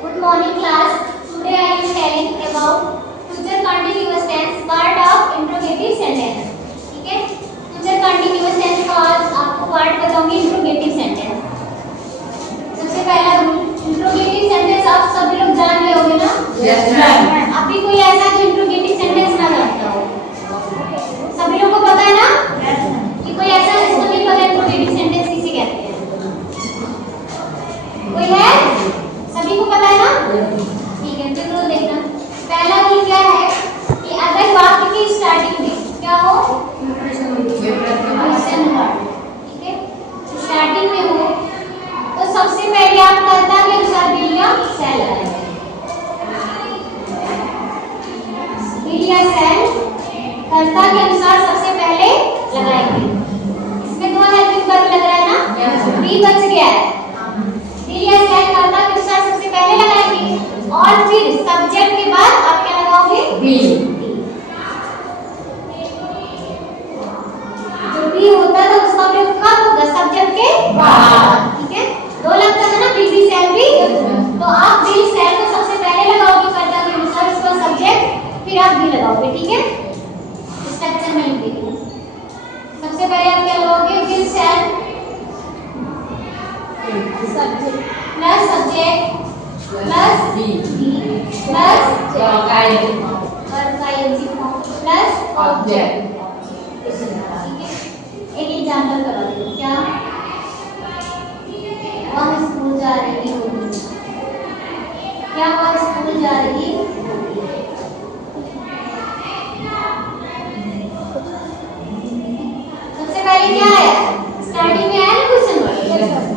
Good morning class. Today I am telling about future continuous tense part of interrogative sentence. ठीक है? Future continuous tense का आज आपको part बताऊंगी interrogative sentence. सबसे पहला interrogative sentence आप सभी लोग जान गए होंगे ना? Yes ma'am. अभी कोई ऐसा जो interrogative sentence ना जानता हो? सभी लोग को पता है ना? कि कोई ऐसा जिसको नहीं पता interrogative sentence किसे कहते हैं? कोई है? सभी को पता है ना? ठीक है, चलो देखना। पहला रूल क्या है कि अगर वाक्य की स्टार्टिंग में क्या हो? क्वेश्चन वर्ड, ठीक है? स्टार्टिंग में हो तो सबसे पहले आप कर्ता के अनुसार will या shall लगाएंगे। will या shall कर्ता के अनुसार सबसे पहले लगाएंगे। इसमें दो हेल्पिंग वर्ब लग रहा है ना? भी बच गया है। will या shall कर्ता के अनुसार सबसे पहले लगाएंगे और फिर सब्जेक्ट के बाद आप क्या लगाओगे? will। जो भी होता था उसका प्रयोग कब होगा? सब्जेक्ट के बाद, ठीक है? दो लगता था ना will भी shall भी, तो आप will shall को सबसे पहले लगाओगे कर्ता के अनुसार, उसका सब्जेक्ट, फिर आप भी लगाओगे, ठीक है? स्ट्रक्चर में लिख दीजिए। सबसे पहले आप क्या लगाओगे? will shall subject plus subject plus be plus verb का ing फॉर्म प्लस object। एक एग्जांपल करा दो। क्या? वह स्कूल जा रही होगी। क्या वह स्कूल जा रही होगी? सबसे पहले क्या आया? स्टार्टिंग में आया ना क्वेश्चन वर्ड,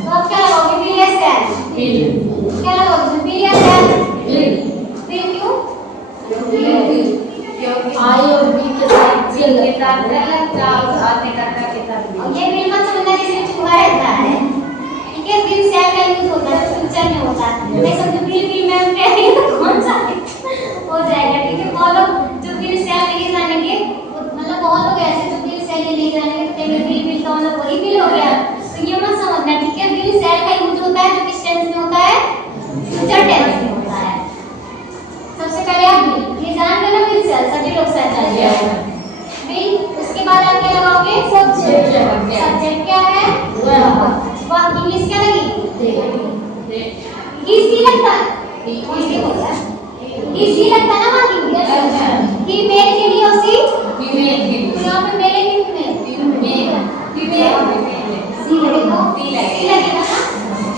तो आप क्या लगाओगे? will या shall? will। क्या लगाओगे? will या shall? will। फिर क्यों? I और B के साथ will के साथ रहता आते करता के साथ और ये will मत समझना जैसे चूहा रहता है, ठीक है? will shall का यूज होता है फ्यूचर में होता है। मैं समझो will मैं कह रही हूं कौन सा हो जाएगा, ठीक है? बहुत लोग जो will shall नहीं जानेंगे, मतलब बहुत लोग ऐसे जो will shall ये नहीं जानेंगे तो कहेंगे will का मतलब वही will हो गया, तो ये मत समझना, ठीक है? will shall का यूज होता है जो किस टेंस में होता है? फ्यूचर टेंस में होता है। सबसे पहले आप will ये जान गए ना? will shall सभी लोग शायद जान गए will, उसके बाद आप क्या लगाओगे? सब्जेक्ट। सब्जेक्ट क्या है? वह इंग्लिश क्या लगी? इजी लगता है, इजी होता है, इजी लगता है ना? वहाँ इंग्लिश ही मेल के लिए उसी तो यहाँ पे मेल है कि फीमेल? सी लगेगा, सी लगेगा ना?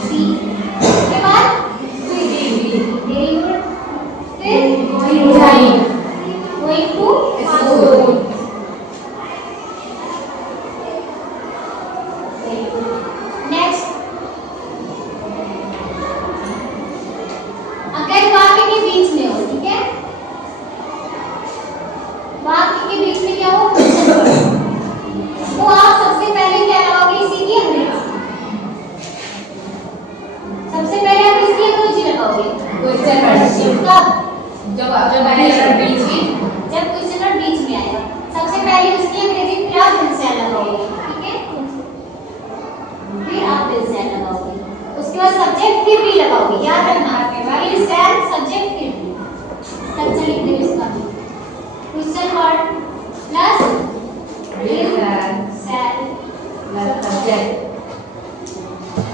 सी उसके बाद going to school। नेक्स्ट, अगर वाक्य के बीच में हो, ठीक है? वाक्य के बीच में क्या हो? क्वेश्चन वर्ड, तो आप सबसे पहले क्या लगाओगे? इसी की अंग्रेजी। सबसे पहले आप इसकी अंग्रेजी लगाओगे। कब? जब बीच में जब क्वेश्चन वर्ड बीच में आएगा, सबसे पहले उसकी अंग्रेजी, फिर आप will shall लगाओगे, ठीक है? फिर आप will shall लगाओगे, उसके बाद सब्जेक्ट फिर भी लगाओगे, याद रखना will shall सब्जेक्ट फिर भी। स्ट्रक्चर लिख दो इसका भी, question word plus will shall plus subject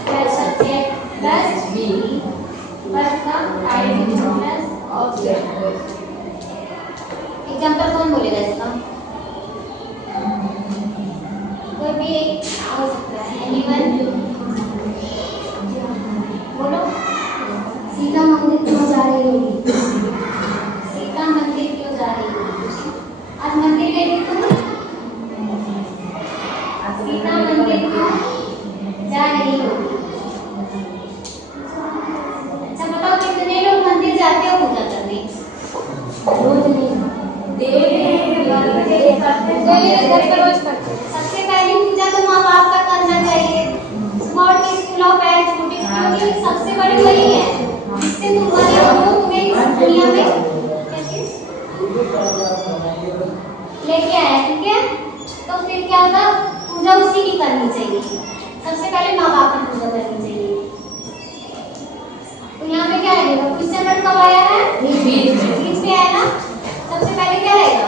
plus subject plus be verb का आइडेंटिटी प्लस object। एग्जांपल कौन बोलेगा इसका? कोई भी एक हो सकता है, एनीवन बोलो। सीता मंदिर क्यों जा रही होगी? सीता मंदिर क्यों जा रही होगी? आज मंदिर गई थी तुम? सीता मंदिर क्यों जा रही होगी? अच्छा बताओ कितने लोग मंदिर जाते हो पूजा करने? रोज नहीं, सबसे पहली पूजा तो माँ बाप का करना चाहिए। सुबह उठ के स्कूल आओ, पैर छूटे, क्योंकि सबसे बड़ी वही है जिससे तुम्हारी हो तुम्हें इस दुनिया में क्या चीज लेके आया, ठीक है? तो फिर क्या होगा? पूजा उसी की करनी चाहिए, सबसे पहले माँ बाप की पूजा करनी चाहिए। तो यहाँ पे क्या लगेगा? कंसोनेंट कब आया है? बीच में आया ना। सबसे पहले क्या रहेगा?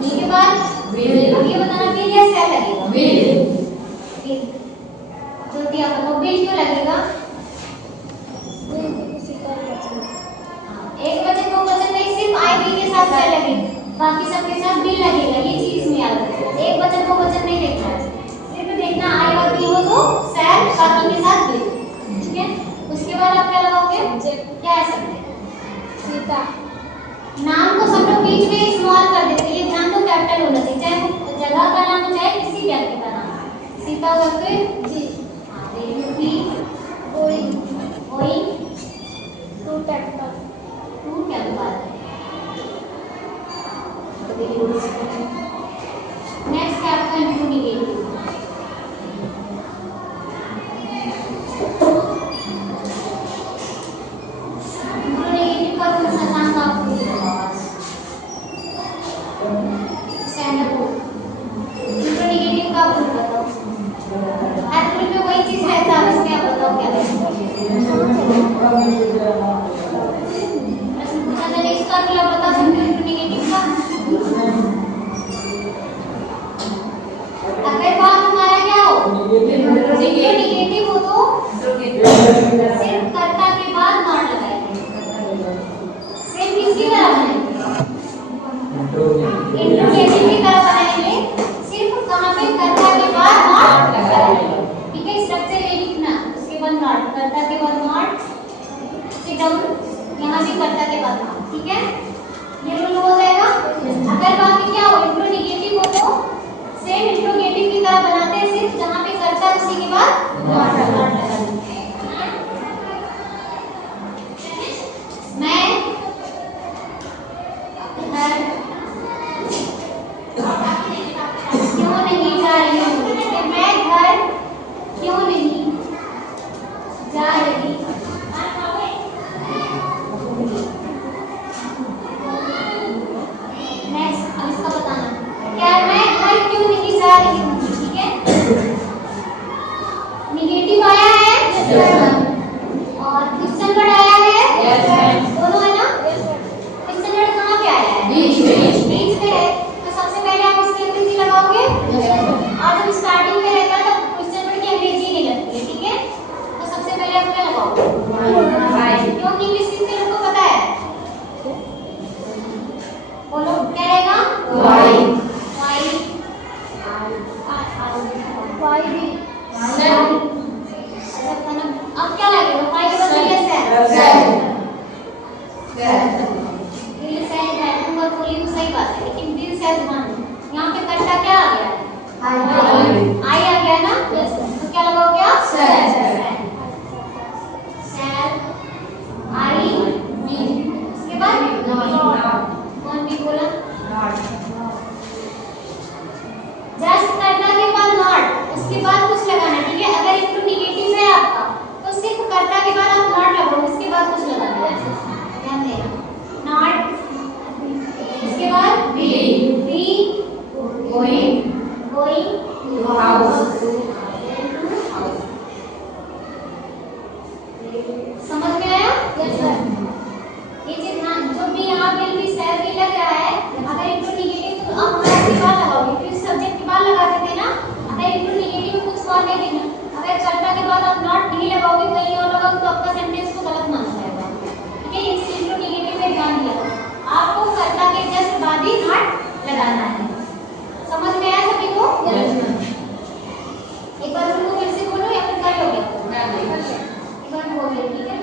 के बाद अब ये बताना बिल या सेल लगेगा? बिल। जल्दी आप बताओ बिल क्यों लगेगा? एक वचन दो वचन नहीं, सिर्फ आई बी के साथ सेल लगेगा, बाकी सबके साथ बिल लगेगा। ये चीज इसमें याद रखो। एक वचन दो वचन नहीं देखना है, सिर्फ देखना आई और बी हो तो सेल, बाकी के साथ बिल। ठीक है, उसके बाद आप क्या लगाओगे? क्या है सब्जेक्ट? सीता। नाम को सब लोग बीच में स्मॉल कर देते हैं, ये ध्यान दो, कैपिटल होना चाहिए, चाहे वो जगह का नाम हो चाहे किसी व्यक्ति का नाम। सीता हो फिर जी, हां very going to temple. To temple. Next है आपका इंट्रोगेटिव। इंट्रोगेटिव का कौन सा नाम आपको इंट्रोगेटिव का आप बताओ। एप्पल में वही चीज है, था इसमें आप बताओ क्या है? प्रश्न पूछा था इसका क्या बता सकते हो इंट्रोगेटिव का? अगर बात हमारा क्या हो इंट्रोगेटिव हो तो सिर्फ कर्ता के बाद नॉट लगाएंगे। सिर्फ किसकी तरह बनाएंगे? इंट्रोगेटिव की तरह बनाएंगे, सिर्फ कहां पे कर्ता के बाद नॉट लगाएंगे। ठीक है, स्ट्रक्चर ये लिखना, उसके बाद नॉट, कर्ता के बाद नॉट, सिट डाउन, यहां भी कर्ता के बाद नॉट। ठीक है, ये रूल हो जाएगा। अगर बाकी क्या हो इंट्रोगेटिव हो तो सेम इंट्रोगेटिव की तरह बनाते हैं, सिर्फ जहां पे कर्ता उसी के बाद नॉट लगा देते हैं। मैं क्यों नहीं जा रही हूँ? मैं घर क्यों नहीं जा रही? नेक्स्ट अब इसका बताना, क्या मैं घर क्यों नहीं जा रही हूँ? ठीक है, निगेटिव आया है और क्वेश्चन वर्ड आया है, दोनों है ना। क्वेश्चन वर्ड कहाँ पे आया है? बीच में है, तो सबसे पहले आप इसकी अंग्रेजी लगाओगे, और जब स्टार्टिंग में रहता है तो क्वेश्चन वर्ड की अंग्रेजी नहीं लगती है। ठीक है, तो सबसे पहले आप क्या लगाओगे? क्यों इंग्लिश कितने लोगों को पता है? बोलो क्या रहेगा? अब क्या लगेगा? वाई के बाद यस है, नंबर बोली तो सही बात है, लेकिन दिल से ध्यान दो, यहाँ पे कर्ता क्या आ गया है? आई आ गया ना, तो क्या लगाओगे आप? सेल, आई, उसके बाद कौन भी बोला? जस्ट कर्ता के बाद नॉट, उसके बाद कुछ लगाना। ठीक है, अगर इंट्रोगेटिव है आपका तो सिर्फ कर्ता के बाद आप नॉट लगाओ, उसके बाद कुछ लगाना है, ध्यान देना। नॉट, इसके बाद बी गोइंग टू हाउस। समझ में आया? Yes sir. ये चीज ध्यान, जो भी यहाँ बिल भी सेल भी लग रहा है, अगर इंट्रोगेटिव तो आप इसके बाद लगाओगे, क्योंकि सब्जेक्ट के बाद लगाते थे ना। अगर इंट्रोगेटिव में कुछ और नहीं देना, अगर कर्ता के बाद आप नॉट नहीं लगाओगे, कहीं और लगाओगे तो आपका सेंटेंस को गलत माना जाएगा। ठीक है, इसलिए इंट्रोगेटिव में ध्यान दिया, आपको कर्ता के जस्ट बाद ही नॉट लगाना है। समझ में आया सभी को? एक बार उनको फिर से बोलो या फिर कर लोगे? एक बार बोलिए। ठीक है,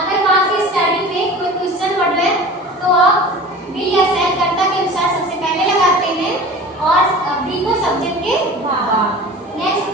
अगर बाकी स्टार्टिंग में कोई क्वेश्चन वर्ड है तो आप बिल या सेल कर्ता के अनुसार सबसे पहले लगाते हैं और बी को सब्जेक्ट के बाद। नेक्स्ट